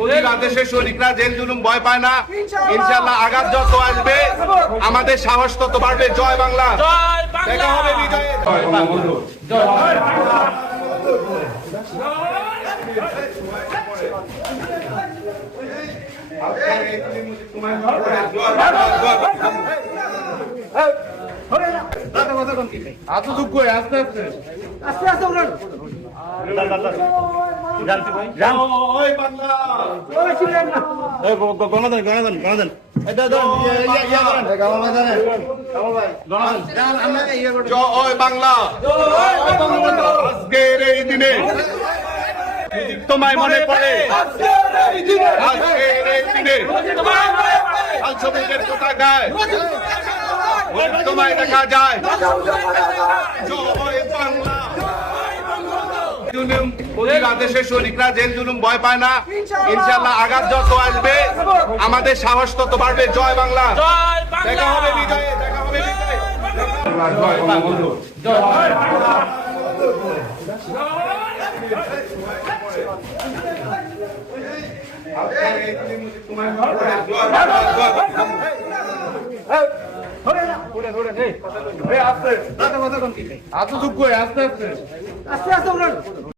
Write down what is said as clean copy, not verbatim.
বাংলাদেশের সৈনিকরা জেল জুলুম ভয় পায় না। ইনশাআল্লাহ আঘাত যত আসবে আমাদের সাহস তত বাড়বে। জয় বাংলা, দেখা হবে বিজয়ে। জয় বাংলা। আজকের এই দিনে তোমায় মনে পড়ে, আজকের এই দিনে লাল সবুজের পতাকায় তোমায় দেখা যায়। জয় বাংলা। বাংলাদেশের সৈনিকরা জেল জুলুম ভয় পায় না। ইনশাআল্লাহ আঘাত যত আসবে আমাদের সাহস তত বাড়বে। জয় বাংলা, দেখা হবে বিজয়ে, দেখা হবে বিজয়ে। আস্তে আস্তে